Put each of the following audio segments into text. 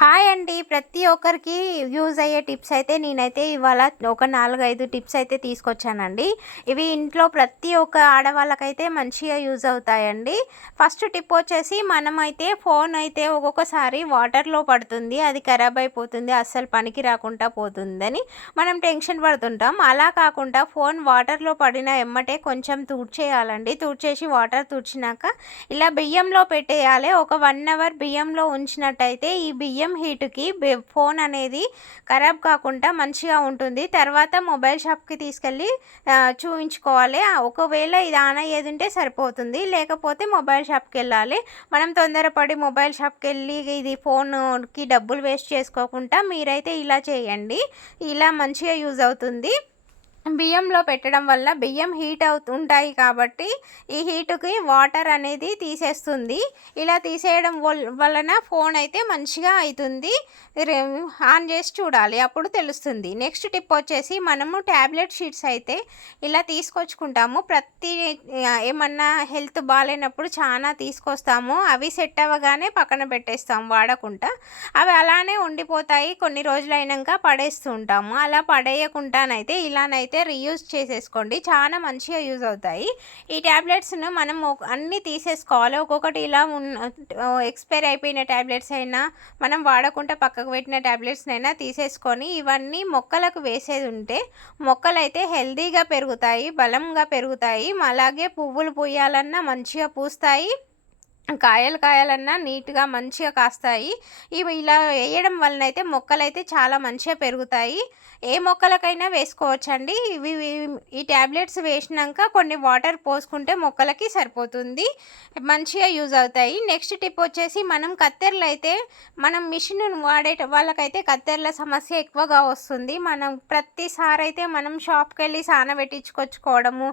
Hi అండి. ప్రతి ఒక్కరికి యూజ్ అయ్యే టిప్స్ అయితే నేనైతే ఇవాళ ఒక నాలుగైదు టిప్స్ అయితే తీసుకొచ్చానండి. ఇవి ఇంట్లో ప్రతి ఒక్క ఆడవాళ్ళకైతే మంచిగా యూజ్ అవుతాయండి. ఫస్ట్ టిప్ వచ్చేసి మనమైతే ఫోన్ అయితే ఒక్కొక్కసారి వాటర్లో పడుతుంది. అది ఖరాబ్ అయిపోతుంది. అస్సలు పనికి రాకుండా పోతుందని మనం టెన్షన్ పడుతుంటాం. అలా కాకుండా ఫోన్ వాటర్లో పడిన ఎమ్మటే కొంచెం తుడిచేయాలండి. తుడిచేసి వాటర్ తుడిచినాక ఇలా బియ్యంలో పెట్టేయాలి. ఒక వన్ అవర్ బియ్యంలో ఉంచినట్టయితే ఈ బియ్యం హీటుకి ఫోన్ అనేది ఖరాబ్ కాకుండా మంచిగా ఉంటుంది. తర్వాత మొబైల్ షాప్కి తీసుకెళ్ళి చూపించుకోవాలి ఒకవేళ ఇది ఆన్ అయ్యేది ఉంటే సరిపోతుంది. లేకపోతే మొబైల్ షాప్కి వెళ్ళాలి. మనం తొందరపడి మొబైల్ షాప్కి వెళ్ళి ఇది ఫోన్కి డబ్బులు వేస్ట్ చేసుకోకుండా మీరైతే ఇలా చేయండి. ఇలా మంచిగా యూజ్ అవుతుంది. బియ్యంలో పెట్టడం వల్ల బియ్యం హీట్ అవుతూ ఉంటాయి కాబట్టి ఈ హీటుకి వాటర్ అనేది తీసేస్తుంది. ఇలా తీసేయడం వలన ఫోన్ అయితే మంచిగా అవుతుంది ఆన్ చేసి చూడాలి అప్పుడు తెలుస్తుంది. నెక్స్ట్ టిప్ వచ్చేసి మనము ట్యాబ్లెట్ షీట్స్ అయితే ఇలా తీసుకొచ్చుకుంటాము. ప్రతి ఏమన్నా హెల్త్ బాగాలేనప్పుడు చాలా తీసుకొస్తాము. అవి సెట్ అవ్వగానే పక్కన పెట్టేస్తాం వాడకుండా. అవి అలానే ఉండిపోతాయి. కొన్ని రోజులు అయినాక పడేస్తూ ఉంటాము. అలా పడేయకుండానైతే ఇలానైతే రీయూజ్ చేసేసుకోండి. చాలా మంచిగా యూజ్ అవుతాయి. ఈ ట్యాబ్లెట్స్ను మనం అన్నీ తీసేసుకోవాలి. ఒక్కొక్కటి ఇలా ఉన్న ఎక్స్పైర్ అయిపోయిన ట్యాబ్లెట్స్ అయినా మనం వాడకుండా పక్కకు పెట్టిన ట్యాబ్లెట్స్నైనా తీసేసుకొని ఇవన్నీ మొక్కలకు వేసేది ఉంటే మొక్కలు అయితే హెల్తీగా పెరుగుతాయి బలంగా పెరుగుతాయి. అలాగే పువ్వులు పూయాలన్నా మంచిగా పూస్తాయి. కాయలు కాయాలన్నా నీట్గా మంచిగా కాస్తాయి. ఇవి ఇలా వేయడం వలన అయితే మొక్కలు అయితే చాలా మంచిగా పెరుగుతాయి. ఏ మొక్కలకైనా వేసుకోవచ్చండి. ఇవి ఈ ట్యాబ్లెట్స్ వేసినాక కొన్ని వాటర్ పోసుకుంటే మొక్కలకి సరిపోతుంది. మంచిగా యూజ్ అవుతాయి. నెక్స్ట్ టిప్ వచ్చేసి మనం కత్తెరలు అయితే మనం మిషన్ వాడే వాళ్ళకైతే కత్తెరల సమస్య ఎక్కువగా వస్తుంది. మనం ప్రతిసారి అయితే మనం షాప్కి వెళ్ళి సానబెట్టించుకొచ్చుకోవడము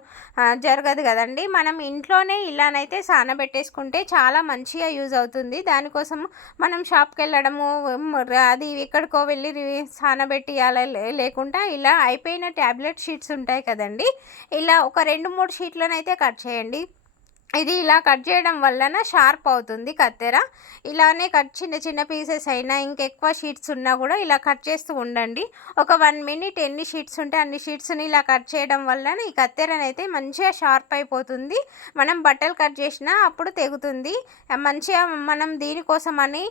జరగదు కదండి. మనం ఇంట్లోనే ఇలానైతే సానబెట్టేసుకుంటే చాలా చాలా మంచిగా యూజ్ అవుతుంది. దానికోసం మనం షాప్కి వెళ్ళడము అది ఎక్కడికో వెళ్ళి సానబెట్టి సానబెట్టియాల లేకుండా ఇలా అయిపోయిన ట్యాబ్లెట్ షీట్స్ ఉంటాయి కదండి. ఇలా ఒక రెండు మూడు షీట్లనైతే కట్ చేయండి. ఇది ఇలా కట్ చేయడం వలన షార్ప్ అవుతుంది కత్తెర. ఇలానే కట్ చిన్న చిన్న పీసెస్ అయినా ఇంకెక్కువ షీట్స్ ఉన్నా కూడా ఇలా కట్ చేస్తూ ఉండండి. ఒక వన్ మినిట్ ఎన్ని షీట్స్ ఉంటే అన్ని షీట్స్ని ఇలా కట్ చేయడం వలన ఈ కత్తెరనైతే మంచిగా షార్ప్ అయిపోతుంది. మనం బట్టలు కట్ చేసినా అప్పుడు తెగుతుంది. మంచిగా మనం దీనికోసమని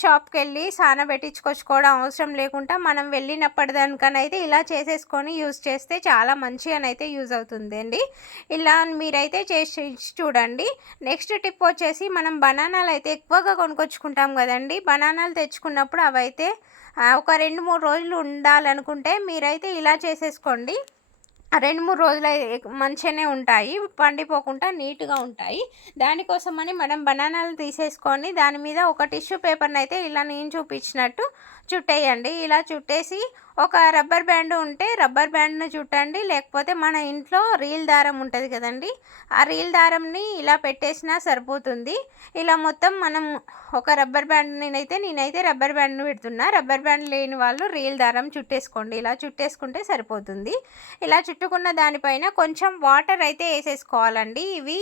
షాప్కి వెళ్ళి సాన పెట్టించుకొచ్చుకోవడం అవసరం లేకుండా మనం వెళ్ళినప్పటిదానికనైతే ఇలా చేసేసుకొని యూజ్ చేస్తే చాలా మంచిగానైతే యూజ్ అండి ఇలా మీరైతే చేసి చూడండి. నెక్స్ట్ టిప్ వచ్చేసి మనం బనానాలు అయితే ఎక్కువగా కొనుక్కొచ్చుకుంటాం కదండి. బనానాలు తెచ్చుకున్నప్పుడు అవైతే ఒక రెండు మూడు రోజులు ఉండాలనుకుంటే మీరైతే ఇలా చేసేసుకోండి. రెండు మూడు రోజులు మంచిగానే ఉంటాయి. పండిపోకుండా నీట్గా ఉంటాయి. దానికోసమని మనం బనానాలు తీసేసుకొని దాని మీద ఒక టిష్యూ పేపర్ని అయితే ఇలా నేను చూపించినట్టు చుట్టేయండి. ఇలా చుట్టేసి ఒక రబ్బర్ బ్యాండ్ ఉంటే రబ్బర్ బ్యాండ్ను చుట్టండి. లేకపోతే మన ఇంట్లో రీల్ దారం ఉంటుంది కదండి. ఆ రీల్ దారంని ఇలా పెట్టేసినా సరిపోతుంది. ఇలా మొత్తం మనం ఒక రబ్బర్ బ్యాండ్ నేనైతే నేనైతే రబ్బర్ బ్యాండ్ను పెడుతున్నా. రబ్బర్ బ్యాండ్ లేని వాళ్ళు రీల్ దారం చుట్టేసుకోండి. ఇలా చుట్టేసుకుంటే సరిపోతుంది. ఇలా చుట్టుకున్న దానిపైన కొంచెం వాటర్ అయితే వేసేసుకోవాలండి. ఇవి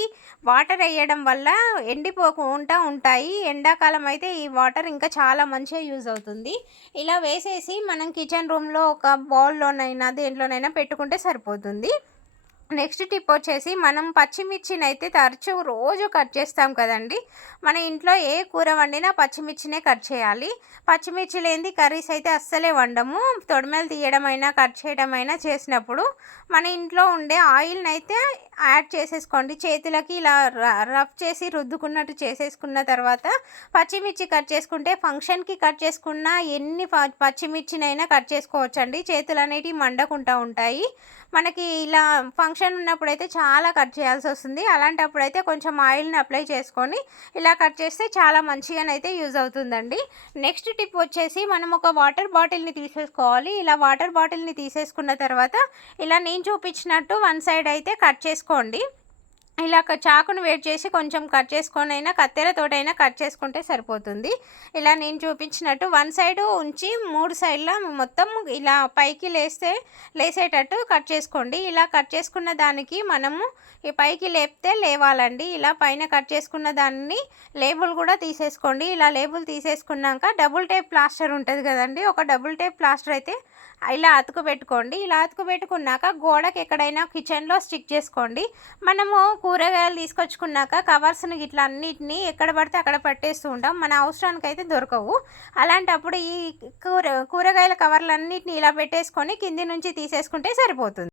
వాటర్ వేయడం వల్ల ఎండిపోకుండా ఉంటాయి. ఎండాకాలం అయితే ఈ వాటర్ ఇంకా చాలా మంచిగా యూజ్ అవుతుంది. ఇలా వేసేసి మనం కిచెన్ రూమ్లో ఒక బౌల్లోనైనా దేంట్లోనైనా పెట్టుకుంటే సరిపోతుంది. నెక్స్ట్ టిప్ వచ్చేసి మనం పచ్చిమిర్చిని అయితే తరచూ రోజు కట్ చేస్తాం కదండి. మన ఇంట్లో ఏ కూర వండినా పచ్చిమిర్చినే కట్ చేయాలి. పచ్చిమిర్చి లేనిది కర్రీస్ అయితే అస్సలే వండము. తొడిమెలు తీయడమైనా కట్ చేయడమైనా చేసినప్పుడు మన ఇంట్లో ఉండే ఆయిల్ని అయితే యాడ్ చేసేసుకోండి. చేతులకి ఇలా ర- రఫ్ చేసి రుద్దుకున్నట్టు చేసేసుకున్న తర్వాత పచ్చిమిర్చి కట్ చేసుకుంటే ఫంక్షన్కి కట్ చేసుకున్న ఎన్ని ప- పచ్చిమిర్చినైనా కట్ చేసుకోవచ్చండి. చేతులు అనేటివి మండకుండా ఉంటాయి. మనకి ఇలా ఫంక్షన్ ఉన్నప్పుడు అయితే చాలా కట్ చేయాల్సి వస్తుంది. అలాంటప్పుడు అయితే కొంచెం ఆయిల్ని అప్లై చేసుకొని ఇలా కట్ చేస్తే చాలా మంచిగానైతే యూజ్ అవుతుందండి. నెక్స్ట్ టిప్ వచ్చేసి మనం ఒక వాటర్ బాటిల్ని తీసేసుకోవాలి. ఇలా వాటర్ బాటిల్ని తీసేసుకున్న తర్వాత ఇలా నేను చూపించినట్టు వన్ సైడ్ అయితే కట్ చేసుకోండి. ఇలా చాకును వేడి చేసి కొంచెం కట్ చేసుకొని అయినా కత్తెరతోటైనా కట్ చేసుకుంటే సరిపోతుంది. ఇలా నేను చూపించినట్టు వన్ సైడ్ ఉంచి మూడు సైడ్ల మొత్తం ఇలా పైకి లేస్తే లేసేటట్టు కట్ చేసుకోండి. ఇలా కట్ చేసుకున్న దానికి మనము ఈ పైకి లేపితే లేవాలండి. ఇలా పైన కట్ చేసుకున్న దాన్ని లేబుల్ కూడా తీసేసుకోండి. ఇలా లేబుల్ తీసేసుకున్నాక డబుల్ టేప్ ప్లాస్టర్ ఉంటుంది కదండి ఒక డబుల్ టేప్ ప్లాస్టర్ అయితే ఇలా అతుకు పెట్టుకోండి. ఇలా అతుకు పెట్టుకున్నాక గోడకి ఎక్కడైనా కిచెన్లో స్టిక్ చేసుకోండి. మనము కూరగాయలు తీసుకొచ్చుకున్నాక కవర్స్ని ఇట్లా అన్నిటినీ ఎక్కడ పడితే అక్కడ పట్టేస్తూ ఉంటాం. మన అవసరానికి అయితే దొరకవు. అలాంటప్పుడు ఈ కూర కూరగాయల కవర్లు అన్నిటిని ఇలా పెట్టేసుకొని కింది నుంచి తీసేసుకుంటే సరిపోతుంది.